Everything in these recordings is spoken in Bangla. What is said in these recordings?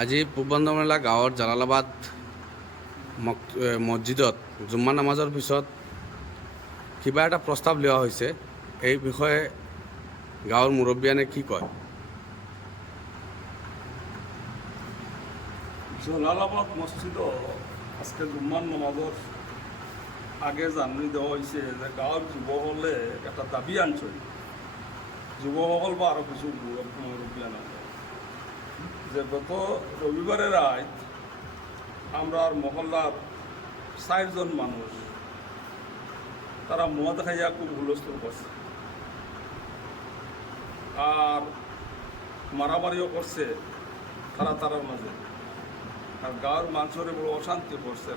আজি পূৰ্বাঞ্চল গাঁৱৰ জালালাবাদ মছজিদত জুম্মা নামাজৰ পিছত কিবা এটা প্ৰস্তাৱ লোৱা হৈছে। এই বিষয়ে গাঁৱৰ মুৰব্বীয়ানে কি কয়? জালালাবাদ মসজিদত আজকে জুম্মার নামাজের আগে জানি দেওয়া হয়েছে যে গাঁৱৰ যুৱকসকলে একটা দাবি আনছে। যুৱকসকল বা আরও কিছু মুরব্বী আনা যে গত রবিবারে রাত আমরা মহল্লার 4 জন মানুষ তারা মদ খাইয়া খুব হুলস্থুল করছে আর মারামারিও করছে তারার মাঝে। আর গাঁৱৰ মানুষরে বড় অশান্তি করছে,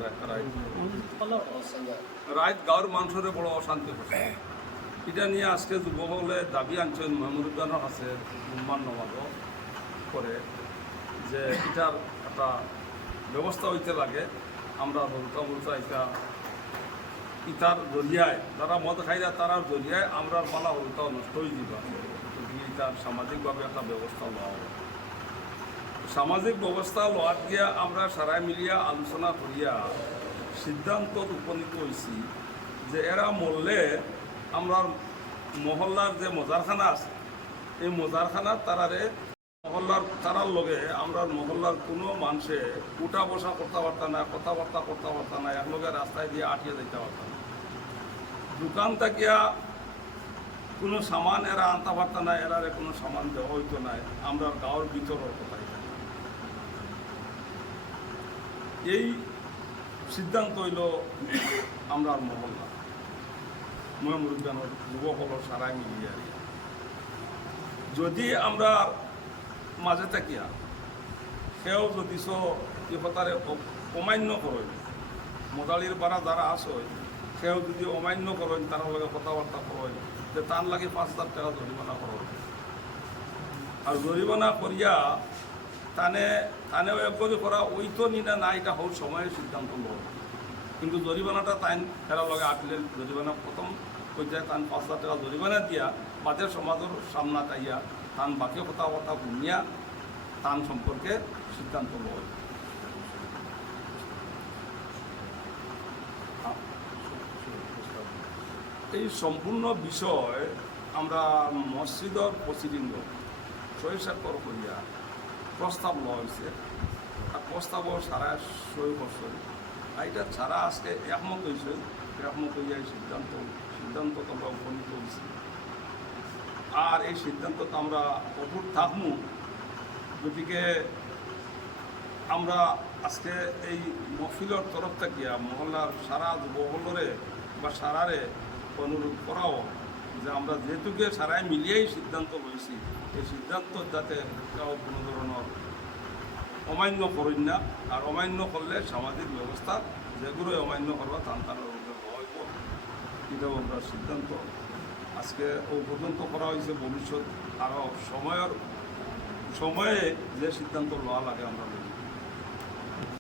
রাত গাঁৱৰ মানুষরে বড় অশান্তি করছে। এটা নিয়ে আজকে যুবকসকলে দাবি আনছেন মাহমুদুদ্দানের কাছে জুম্মার নামাজও করে যে এটার একটা ব্যবস্থা হইতে লাগে। আমরা বলতা ইটার জরিয়ায় যারা মদ খাইরা তারার জরিয়ায় আমরা পালা হলতাও নষ্ট হয়ে যাবা। এটার সামাজিকভাবে একটা ব্যবস্থা লওয়া হবে। সামাজিক ব্যবস্থা লওয়ার গিয়া আমরা সারাই মিলিয়া আলোচনা করিয়া সিদ্ধান্তত উপনীত হয়েছি যে এরা মরলে আমরা মহল্লার যে মজারখানা আছে এই মজারখানার তারারে মহল্লার তারার লগে আমরা মহল্লার কোনো মানুষে উঠা বসা কথাবার্তা না একলগে রাস্তায় দিয়ে আটিয়ে দিতে পারতাম না। দোকান থাকিয়া কোনো সামান এরা আনতে পারত না, এরারে কোনো সামান দেওয়া হইতো না। আমরা গাঁৱৰ ভিতরের কথা এই সিদ্ধান্ত হইল আমরা মহল্লা মহামুরুদ্দানের যুবকসকল সারাই মিলিয়ে আর যদি আমরা মাঝে থাকিয়া সেও যদি ইহতারে অমান্য করেন, মোদালির পাড়া যারা আসে সেও যদি অমান্য করেন তার লগে কথাবার্তা করেন যে তার লাগে 5,000 টাকা জরিমানা করেন। আর জরিমানা করিয়া তানেও একগরি করা ওই তো নিনা না, এটা হোক সময়ের সিদ্ধান্ত লব। কিন্তু জরিমানাটা তাই এরা লগে আটলে জরিমানা প্রথম পর্যায়ে তান 5,000 টাকা জরিমানা দিয়া বাদের সমাজের সামনা তাইয়া তান বাকি কথাবার্তা ঘুমিয়া তান সম্পর্কে সিদ্ধান্ত লয়। এই সম্পূর্ণ বিষয় আমরা মসজিদর প্রসিডিংগ সহিস্বাক্ষর করিয়া প্রস্তাব লওয়া হয়েছে। আর প্রস্তাবও সারা সই করছে। এটা ছাড়া আজকে একমত হয়েছে, একমত হইয়া এই সিদ্ধান্ত আমরা উপনীত হয়েছি। আর এই সিদ্ধান্ত আমরা অটুট থাকবো। গতিকে আমরা আজকে এই মহফিলের তরফ থেকে মহল্লার সারা যুবকলরে বা সারারে অনুরোধ করাও যে আমরা যেহেতুকে সারাই মিলিয়েই সিদ্ধান্ত লইছি, এই সিদ্ধান্ত যাতে কেউ কোনো ধরনের অমান্য করেন না। আর অমান্য করলে সামাজিক ব্যবস্থা যেগুলো অমান্য করবা তার হইব। এটাও আমরা সিদ্ধান্ত আজকে ও পর্যন্ত করা হয়েছে। ভবিষ্যৎ আরও সময়ে যে সিদ্ধান্ত লওয়া লাগে আমরা